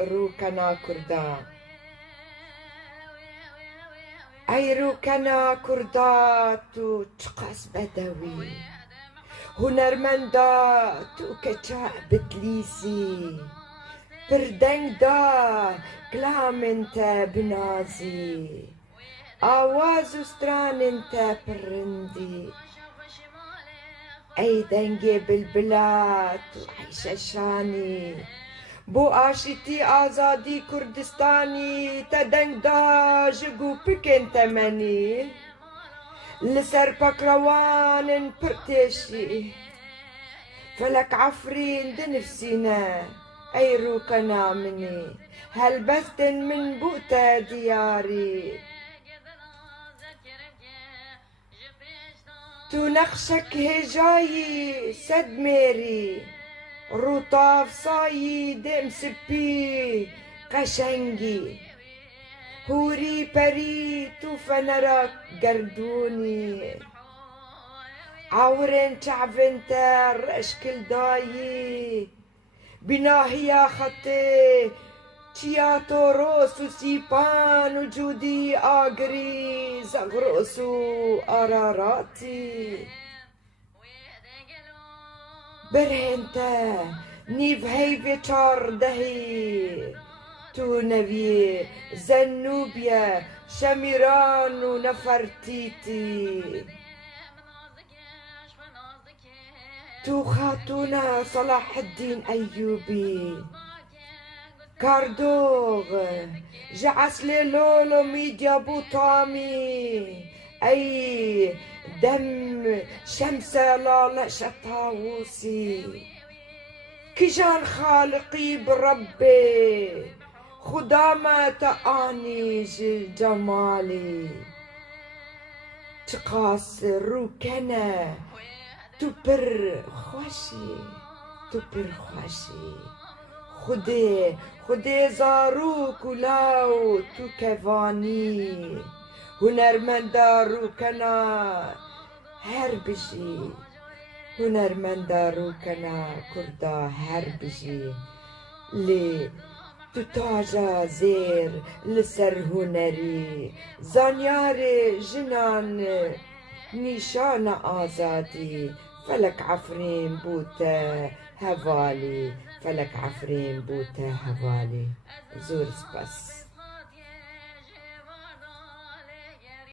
روكنا كردا أي روكنا كردا تو تقاس بدوي هنرمندا تو كتشا بتليسي بردنگ دا كلام انت بنازي آواز استران انت برندي أي دنگي بالبلاد وعيشة شاني بو آشتي آزادي كردستاني تدنگ دا جگو بكن تمني لسر بكروان برتشي فلك عفرين دنفسينا أي روكنا مني هل بستن من بؤتا دياري تو نقشك هجاي سد ميري روطاف صاي دم سبي قشنجي هوري بري تو فنرك قردوني عورن تعفن تر اشكل داي بناهيا خطي تياتو روسو سيبان وجودي آقري زغروسو أراراتي برهنتا نيف هيفي تار دهي تو نبي زنوبيا شميران ونفرتيتي تو خاتونا صلاح الدين أيوبي كاردوغ جعس لولو ميديا بوطامي أي دم شمسة لا شطاوسي كجان خالقي بربي خدامة تاني جمالي تقاس روكنا تبر خوشي خدي زاروك ولاو تو كفاني هنرمندا روكنا هنرمندا روكنا كردا هربجي لي تتاجا زير لسر هنري زانياري جنان نيشان آزادي فلك عفرين بوتا هوالي فلك عفرين بوتا هوالي زور سباس